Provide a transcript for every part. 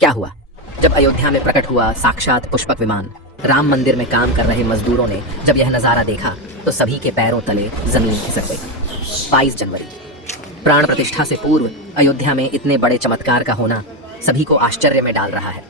क्या हुआ? जब अयोध्या में प्रकट हुआ साक्षात पुष्पक विमान, राम मंदिर में काम कर रहे मजदूरों ने जब यह नजारा देखा तो सभी के पैरों तले जमीन खिसक गई। 22 जनवरी, प्राण प्रतिष्ठा से पूर्व अयोध्या में इतने बड़े चमत्कार का होना सभी को आश्चर्य में डाल रहा है।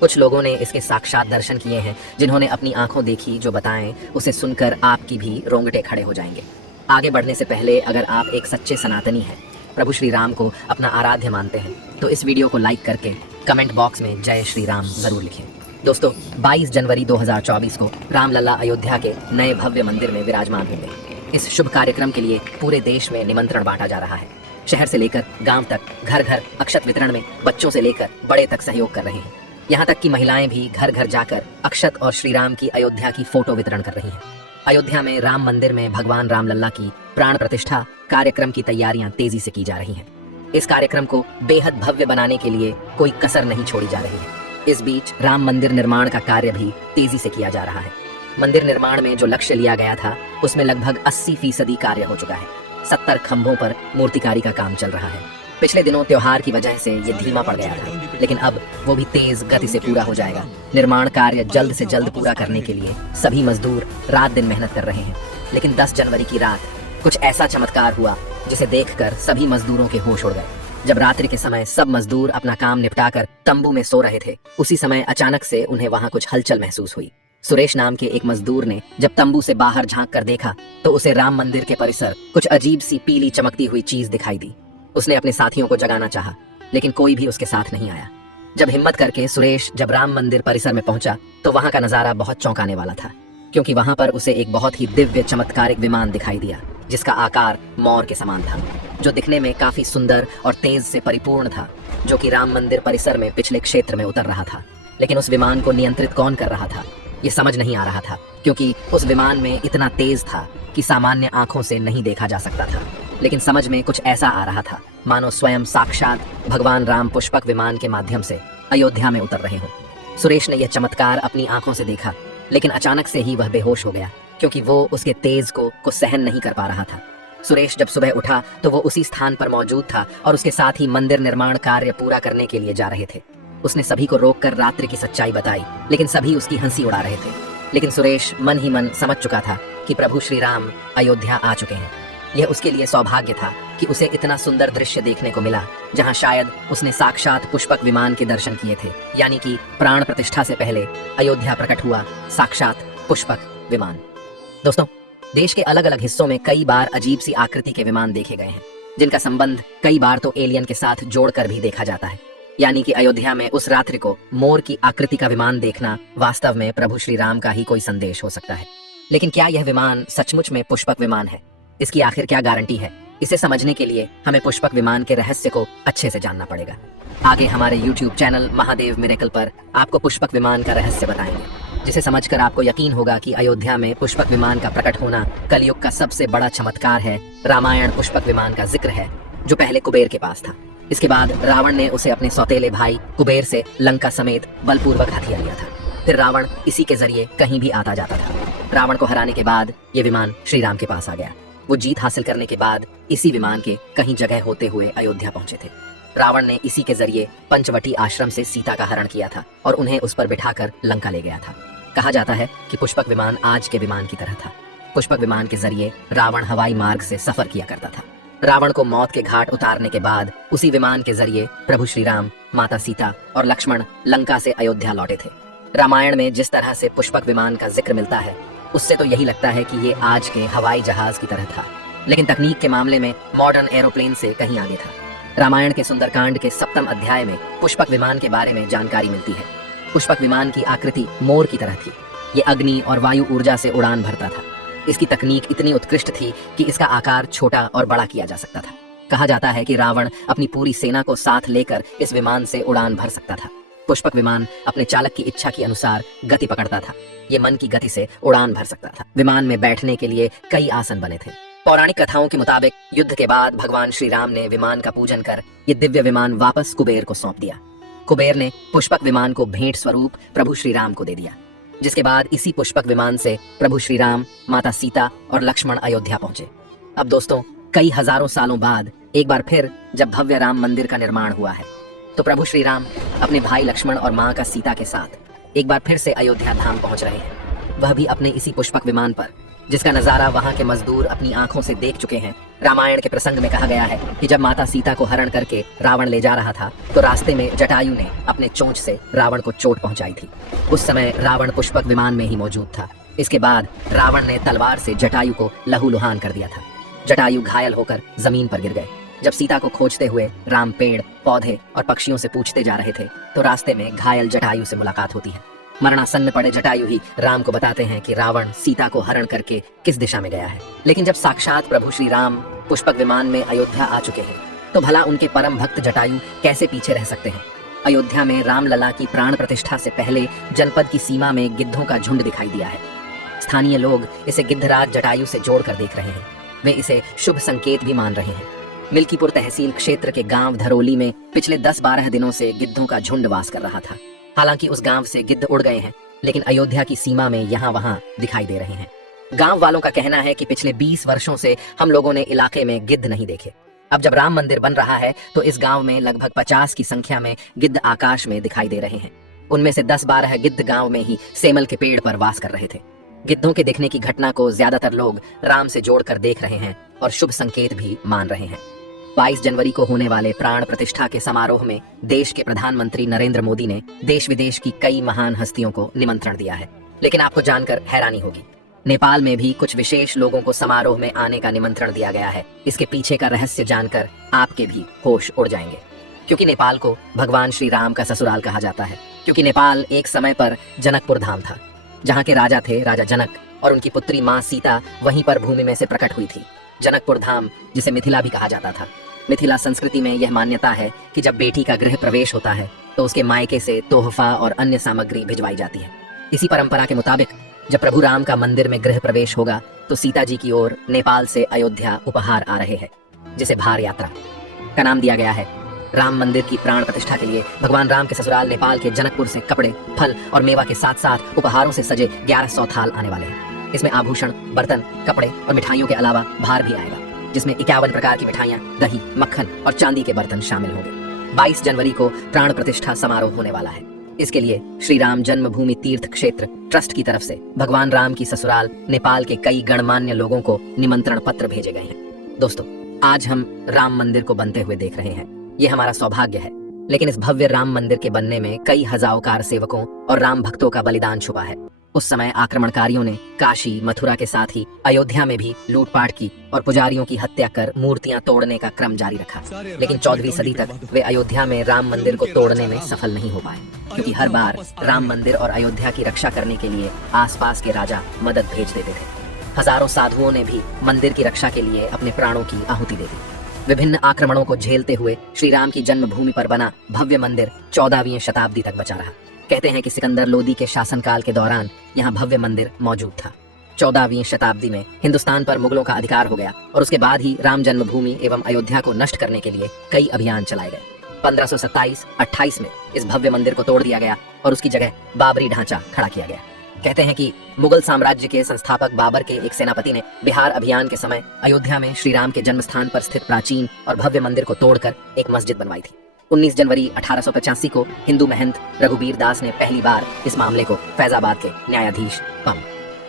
कुछ लोगों ने इसके साक्षात दर्शन किए हैं, जिन्होंने अपनी आंखों देखी जो बताएं उसे सुनकर आपकी भी रोंगटे खड़े हो जाएंगे। आगे बढ़ने से पहले अगर आप एक सच्चे सनातनी हैं, प्रभु श्री राम को अपना आराध्य मानते हैं, तो इस वीडियो को लाइक करके कमेंट बॉक्स में जय श्री राम जरूर लिखें। दोस्तों, 22 जनवरी 2024 को रामलला अयोध्या के नए भव्य मंदिर में विराजमान होंगे। इस शुभ कार्यक्रम के लिए पूरे देश में निमंत्रण बांटा जा रहा है। शहर से लेकर गांव तक घर घर अक्षत वितरण में बच्चों से लेकर बड़े तक सहयोग कर रहे हैं। यहाँ तक कि महिलाएं भी घर घर जाकर अक्षत और श्री राम की अयोध्या की फोटो वितरण कर रही हैं। अयोध्या में राम मंदिर में भगवान रामलल्ला की प्राण प्रतिष्ठा कार्यक्रम की तैयारियां तेजी से की जा रही हैं। इस कार्यक्रम को बेहद भव्य बनाने के लिए कोई कसर नहीं छोड़ी जा रही है। इस बीच राम मंदिर निर्माण का कार्य भी तेजी से किया जा रहा है। मंदिर निर्माण में जो लक्ष्य लिया गया था उसमें लगभग 80% कार्य हो चुका है। 70 खंभों पर मूर्तिकारी का काम चल रहा है। पिछले दिनों त्योहार की वजह से ये धीमा पड़ गया था, लेकिन अब वो भी तेज गति से पूरा हो जाएगा। निर्माण कार्य जल्द से जल्द पूरा करने के लिए सभी मजदूर रात दिन मेहनत कर रहे हैं। लेकिन 10 जनवरी की रात कुछ ऐसा चमत्कार हुआ जिसे देखकर सभी मजदूरों के होश उड़ गए। जब रात्रि के समय सब मजदूर अपना काम निपटाकर तंबू में सो रहे थे, उसी समय अचानक से उन्हें वहां कुछ हलचल महसूस हुई। सुरेश नाम के एक मजदूर ने जब तंबू से बाहर झांक कर देखा तो उसे राम मंदिर के परिसर कुछ अजीब सी पीली चमकती हुई चीज दिखाई दी। उसने अपने साथियों को जगाना चाहा, लेकिन कोई भी उसके साथ नहीं आया। जब हिम्मत करके सुरेश जब राम मंदिर परिसर में पहुंचा तो वहां का नजारा बहुत चौंकाने वाला था, क्योंकि वहां पर उसे एक बहुत ही दिव्य चमत्कारिक विमान दिखाई दिया, जिसका आकार मोर के समान था, जो दिखने में काफी सुंदर और तेज से परिपूर्ण था, जो कि राम मंदिर परिसर में पिछले क्षेत्र में उतर रहा था। लेकिन उस विमान को नियंत्रित कौन कर रहा था, ये समझ नहीं आ रहा था, क्योंकि उस विमान में इतना तेज था कि सामान्य आंखों से नहीं देखा जा सकता था। लेकिन समझ में कुछ ऐसा आ रहा था मानो स्वयं साक्षात भगवान राम पुष्पक विमान के माध्यम से अयोध्या में उतर रहे हों। सुरेश ने यह चमत्कार अपनी आंखों से देखा, लेकिन अचानक से ही वह बेहोश हो गया, क्योंकि वो उसके तेज को सहन नहीं कर पा रहा था। सुरेश जब सुबह उठा तो वो उसी स्थान पर मौजूद था और उसके साथ ही मंदिर निर्माण कार्य पूरा करने के लिए जा रहे थे। उसने सभी को रोककर रात्रि की सच्चाई बताई, लेकिन सभी उसकी हंसी उड़ा रहे थे। लेकिन सुरेश मन ही मन समझ चुका था कि प्रभु श्री राम अयोध्या आ चुके हैं। यह उसके लिए सौभाग्य था कि उसे इतना सुंदर दृश्य देखने को मिला, जहां शायद उसने साक्षात पुष्पक विमान के दर्शन किए थे, यानी कि प्राण प्रतिष्ठा से पहले अयोध्या प्रकट हुआ साक्षात पुष्पक विमान। दोस्तों, देश के अलग अलग हिस्सों में कई बार अजीब सी आकृति के विमान देखे गए हैं, जिनका संबंध कई बार तो एलियन के साथ जोड़कर भी देखा जाता है। यानी कि अयोध्या में उस रात्रि को मोर की आकृति का विमान देखना वास्तव में प्रभु श्री राम का ही कोई संदेश हो सकता है। लेकिन क्या यह विमान सचमुच में पुष्पक विमान है? इसकी आखिर क्या गारंटी है? इसे समझने के लिए हमें पुष्पक विमान के रहस्य को अच्छे से जानना पड़ेगा। आगे हमारे YouTube चैनल महादेव मिरेकल पर आपको पुष्पक विमान का रहस्य बताएंगे, जिसे समझकर आपको यकीन होगा कि अयोध्या में पुष्पक विमान का प्रकट होना कलयुग का सबसे बड़ा चमत्कार है। रामायण पुष्पक विमान का जिक्र है, जो पहले कुबेर के पास था। इसके बाद रावण ने उसे अपने सौतेले भाई कुबेर से लंका समेत बलपूर्वक हथिया लिया था। फिर रावण इसी के जरिए कहीं भी आता जाता था। रावण को हराने के बाद ये विमान श्री राम के पास आ गया। वो जीत हासिल करने के बाद इसी विमान के कहीं जगह होते हुए अयोध्या पहुंचे थे। रावण ने इसी के जरिए पंचवटी आश्रम से सीता का हरण किया था और उन्हें उस पर बिठाकर लंका ले गया था। कहा जाता है कि पुष्पक विमान आज के विमान की तरह था। पुष्पक विमान के जरिए रावण हवाई मार्ग से सफर किया करता था। रावण को मौत के घाट उतारने के बाद उसी विमान के जरिए प्रभु श्री राम, माता सीता और लक्ष्मण लंका से अयोध्या लौटे थे। रामायण में जिस तरह से पुष्पक विमान का जिक्र मिलता है, उससे तो यही लगता है कि ये आज के हवाई जहाज की तरह था, लेकिन तकनीक के मामले में मॉडर्न एरोप्लेन से कहीं आगे था। रामायण के सुंदरकांड के 7वें अध्याय में पुष्पक विमान के बारे में जानकारी मिलती है। पुष्पक विमान की आकृति मोर की तरह थी। ये अग्नि और वायु ऊर्जा से उड़ान भरता था। इसकी तकनीक इतनी उत्कृष्ट थी कि इसका आकार छोटा और बड़ा किया जा सकता था। कहा जाता है कि रावण अपनी पूरी सेना को साथ लेकर इस विमान से उड़ान भर सकता था। पुष्पक विमान अपने चालक की इच्छा के अनुसार गति पकड़ता था। ये मन की गति से उड़ान भर सकता था। विमान में बैठने के लिए कई आसन बने थे। पौराणिक कथाओं के मुताबिक युद्ध के बाद भगवान श्री राम ने विमान का पूजन कर ये दिव्य विमान वापस कुबेर को सौंप दिया। कुबेर ने पुष्पक विमान को भेंट स्वरूप प्रभु श्री राम को दे दिया, जिसके बाद इसी पुष्पक विमान से प्रभु श्री राम, माता सीता और लक्ष्मण अयोध्या पहुंचे। अब दोस्तों, कई हजारों सालों बाद एक बार फिर जब भव्य राम मंदिर का निर्माण हुआ है, तो प्रभु श्री राम अपने भाई लक्ष्मण और माँ का सीता के साथ एक बार फिर से अयोध्या धाम पहुंच रहे हैं, वह भी अपने इसी पुष्पक विमान पर, जिसका नजारा वहां के मजदूर अपनी आंखों से देख चुके हैं। रामायण के प्रसंग में कहा गया है कि जब माता सीता को हरण करके रावण ले जा रहा था तो रास्ते में जटायु ने अपने चोंच से रावण को चोट पहुंचाई थी। उस समय रावण पुष्पक विमान में ही मौजूद था। इसके बाद रावण ने तलवार से जटायु को लहूलुहान कर दिया था। जटायु घायल होकर जमीन पर गिर गए। जब सीता को खोजते हुए राम पेड़, पौधे और पक्षियों से पूछते जा रहे थे तो रास्ते में घायल जटायु से मुलाकात होती है। मरणासन पड़े जटायु ही राम को बताते हैं कि रावण सीता को हरण करके किस दिशा में गया है। लेकिन जब साक्षात प्रभु श्री राम पुष्पक विमान में अयोध्या आ चुके हैं तो भला उनके परम भक्त जटायु कैसे पीछे रह सकते हैं। अयोध्या में रामलला की प्राण प्रतिष्ठा से पहले जनपद की सीमा में गिद्धों का झुंड दिखाई दिया है। स्थानीय लोग इसे गिद्धराज जटायु से जोड़कर देख रहे हैं। वे इसे शुभ संकेत भी मान रहे हैं। मिल्कीपुर तहसील क्षेत्र के गांव धरोली में पिछले 10-12 दिनों से गिद्धों का झुंड वास कर रहा था। हालांकि उस गांव से गिद्ध उड़ गए हैं, लेकिन अयोध्या की सीमा में यहाँ वहाँ दिखाई दे रहे हैं। गांव वालों का कहना है कि पिछले 20 वर्षों से हम लोगों ने इलाके में गिद्ध नहीं देखे। अब जब राम मंदिर बन रहा है तो इस गांव में लगभग 50 की संख्या में गिद्ध आकाश में दिखाई दे रहे हैं। उनमें से 10-12 गिद्ध गांव में ही सेमल के पेड़ पर वास कर रहे थे। गिद्धों के दिखने की घटना को ज्यादातर लोग राम से जोड़कर देख रहे हैं और शुभ संकेत भी मान रहे हैं। 22 जनवरी को होने वाले प्राण प्रतिष्ठा के समारोह में देश के प्रधानमंत्री नरेंद्र मोदी ने देश विदेश की कई महान हस्तियों को निमंत्रण दिया है। लेकिन आपको जानकर हैरानी होगी, नेपाल में भी कुछ विशेष लोगों को समारोह में आने का निमंत्रण दिया गया है। इसके पीछे का रहस्य जानकर आपके भी होश उड़ जाएंगे, क्योंकि नेपाल को भगवान श्री राम का ससुराल कहा जाता है। क्योंकि नेपाल एक समय पर जनकपुर धाम था, जहाँ के राजा थे राजा जनक, और उनकी पुत्री माँ सीता वहीं पर भूमि में से प्रकट हुई थी। जनकपुर धाम, जिसे मिथिला भी कहा जाता था। मिथिला संस्कृति में यह मान्यता है कि जब बेटी का गृह प्रवेश होता है तो उसके मायके से तोहफा और अन्य सामग्री भिजवाई जाती है। इसी परंपरा के मुताबिक जब प्रभु राम का मंदिर में गृह प्रवेश होगा तो सीता जी की ओर नेपाल से अयोध्या उपहार आ रहे हैं, जिसे भार यात्रा का नाम दिया गया है। राम मंदिर की प्राण प्रतिष्ठा के लिए भगवान राम के ससुराल नेपाल के जनकपुर से कपड़े, फल और मेवा के साथ साथ उपहारों से सजे 1100 थाल आने वाले हैं। इसमें आभूषण, बर्तन, कपड़े और मिठाइयों के अलावा भार भी आएगा, जिसमें 51 प्रकार की मिठाइयाँ, दही, मक्खन और चांदी के बर्तन शामिल होंगे। 22 जनवरी को प्राण प्रतिष्ठा समारोह होने वाला है। इसके लिए श्री राम जन्मभूमि तीर्थ क्षेत्र ट्रस्ट की तरफ से भगवान राम की ससुराल नेपाल के कई गणमान्य लोगों को निमंत्रण पत्र भेजे गए हैं। दोस्तों, आज हम राम मंदिर को बनते हुए देख रहे हैं। ये हमारा सौभाग्य है, लेकिन इस भव्य राम मंदिर के बनने में कई हजारों सेवकों और राम भक्तों का बलिदान छुपा है। उस समय आक्रमणकारियों ने काशी, मथुरा के साथ ही अयोध्या में भी लूटपाट की और पुजारियों की हत्या कर मूर्तियां तोड़ने का क्रम जारी रखा। लेकिन 14वीं सदी तक वे अयोध्या में राम मंदिर को तोड़ने में सफल नहीं हो पाए, क्योंकि हर बार राम मंदिर और अयोध्या की रक्षा करने के लिए आसपास के राजा मदद भेज देते थे। हजारों साधुओं ने भी मंदिर की रक्षा के लिए अपने प्राणों की आहुति दे दी। विभिन्न आक्रमणों को झेलते हुए श्री राम की जन्मभूमि पर बना भव्य मंदिर 14वीं शताब्दी तक बचा रहा। कहते हैं कि सिकंदर लोदी के शासनकाल के दौरान यहाँ भव्य मंदिर मौजूद था। 14वीं शताब्दी में हिंदुस्तान पर मुगलों का अधिकार हो गया और उसके बाद ही राम जन्मभूमि एवं अयोध्या को नष्ट करने के लिए कई अभियान चलाए गए। 1527-28 में इस भव्य मंदिर को तोड़ दिया गया और उसकी जगह बाबरी ढांचा खड़ा किया गया। कहते हैं कि मुगल साम्राज्य के संस्थापक बाबर के एक सेनापति ने बिहार अभियान के समय अयोध्या में श्री राम के जन्म स्थान पर स्थित प्राचीन और भव्य मंदिर को तोड़कर एक मस्जिद बनवाई थी। 19 जनवरी 1885 को हिंदू महंत रघुबीर दास ने पहली बार इस मामले को फैजाबाद के न्यायाधीश पम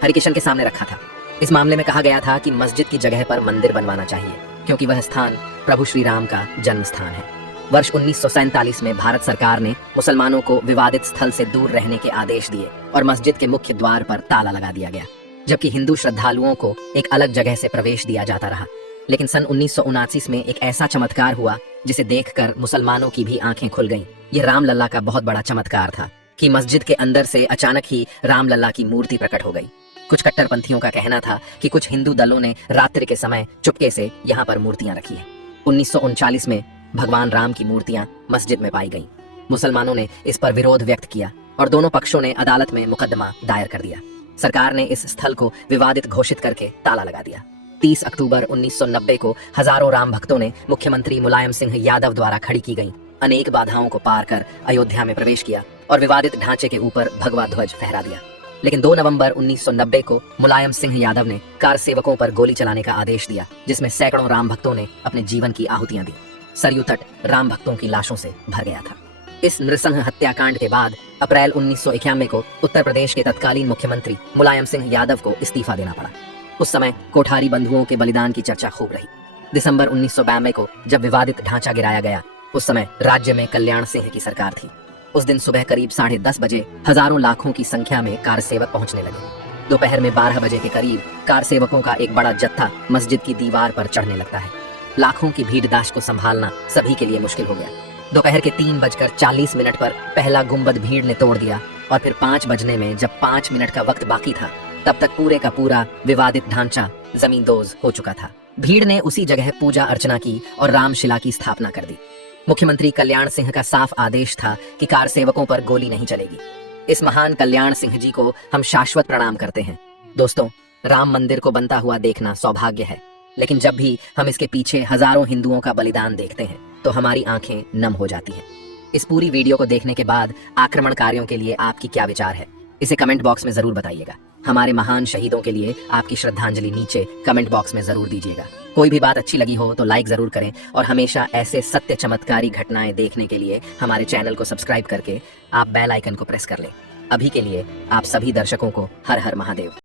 हरिकिशन के सामने रखा था। इस मामले में कहा गया था कि मस्जिद की जगह पर मंदिर बनवाना चाहिए, क्योंकि वह स्थान प्रभु श्री राम का जन्म स्थान है। वर्ष 1947 में भारत सरकार ने मुसलमानों को विवादित स्थल से दूर रहने के आदेश दिए और मस्जिद के मुख्य द्वार पर ताला लगा दिया गया, जबकि हिंदू श्रद्धालुओं को एक अलग जगह से प्रवेश दिया जाता रहा। लेकिन सन 1979 में एक ऐसा चमत्कार हुआ जिसे देखकर मुसलमानों की भी आंखें खुल गईं। यह रामलला का बहुत बड़ा चमत्कार था कि मस्जिद के अंदर से अचानक ही रामलला की मूर्ति प्रकट हो गई। कुछ कट्टरपंथियों का कहना था कि कुछ हिंदू दलों ने रात्रि के समय चुपके से यहाँ पर मूर्तियां रखी हैं। 1939 में भगवान राम की मूर्तियां मस्जिद में पाई गईं। मुसलमानों ने इस पर विरोध व्यक्त किया और दोनों पक्षों ने अदालत में मुकदमा दायर कर दिया। सरकार ने इस स्थल को विवादित घोषित करके ताला लगा दिया। 30 अक्टूबर 1990 को हजारों राम भक्तों ने मुख्यमंत्री मुलायम सिंह यादव द्वारा खड़ी की गई अनेक बाधाओं को पार कर अयोध्या में प्रवेश किया और विवादित ढांचे के ऊपर भगवा ध्वज फहरा दिया। लेकिन 2 नवंबर 1990 को मुलायम सिंह यादव ने कार सेवकों पर गोली चलाने का आदेश दिया, जिसमें सैकड़ों राम भक्तों ने अपने जीवन की आहुतियां दी। सरयू तट राम भक्तों की लाशों से भर गया था। इस नृशंस हत्याकांड के बाद अप्रैल 1991 को उत्तर प्रदेश के तत्कालीन मुख्यमंत्री मुलायम सिंह यादव को इस्तीफा देना पड़ा। उस समय कोठारी बंधुओं के बलिदान की चर्चा खूब रही। दिसंबर 1992 को जब विवादित ढांचा गिराया गया, उस समय राज्य में कल्याण सिंह की सरकार थी। उस दिन सुबह करीब 10:30 बजे हजारों लाखों की संख्या में कार सेवक पहुंचने लगे। दोपहर में 12 बजे के करीब कार सेवकों का एक बड़ा जत्था मस्जिद की दीवार पर चढ़ने लगता है। लाखों की भीड़दाश को संभालना सभी के लिए मुश्किल हो गया। दोपहर के 3:40 पर पहला गुंबद भीड़ ने तोड़ दिया और फिर 5 बजने में जब 5 मिनट का वक्त बाकी था, तब तक पूरे का पूरा विवादित ढांचा जमींदोज हो चुका था। भीड़ ने उसी जगह पूजा अर्चना की और रामशिला की स्थापना कर दी। मुख्यमंत्री कल्याण सिंह का साफ आदेश था कि कार सेवकों पर गोली नहीं चलेगी। इस महान कल्याण सिंह जी को हम शाश्वत प्रणाम करते हैं। दोस्तों, राम मंदिर को बनता हुआ देखना सौभाग्य है, लेकिन जब भी हम इसके पीछे हजारों हिंदुओं का बलिदान देखते हैं तो हमारी आंखें नम हो जाती हैं। इस पूरी वीडियो को देखने के बाद आक्रमणकारियों के लिए आपकी क्या विचार है, इसे कमेंट बॉक्स में जरूर बताइएगा। हमारे महान शहीदों के लिए आपकी श्रद्धांजलि नीचे कमेंट बॉक्स में जरूर दीजिएगा। कोई भी बात अच्छी लगी हो तो लाइक जरूर करें और हमेशा ऐसे सत्य चमत्कारी घटनाएं देखने के लिए हमारे चैनल को सब्सक्राइब करके आप बेल आइकन को प्रेस कर लें। अभी के लिए आप सभी दर्शकों को हर हर महादेव।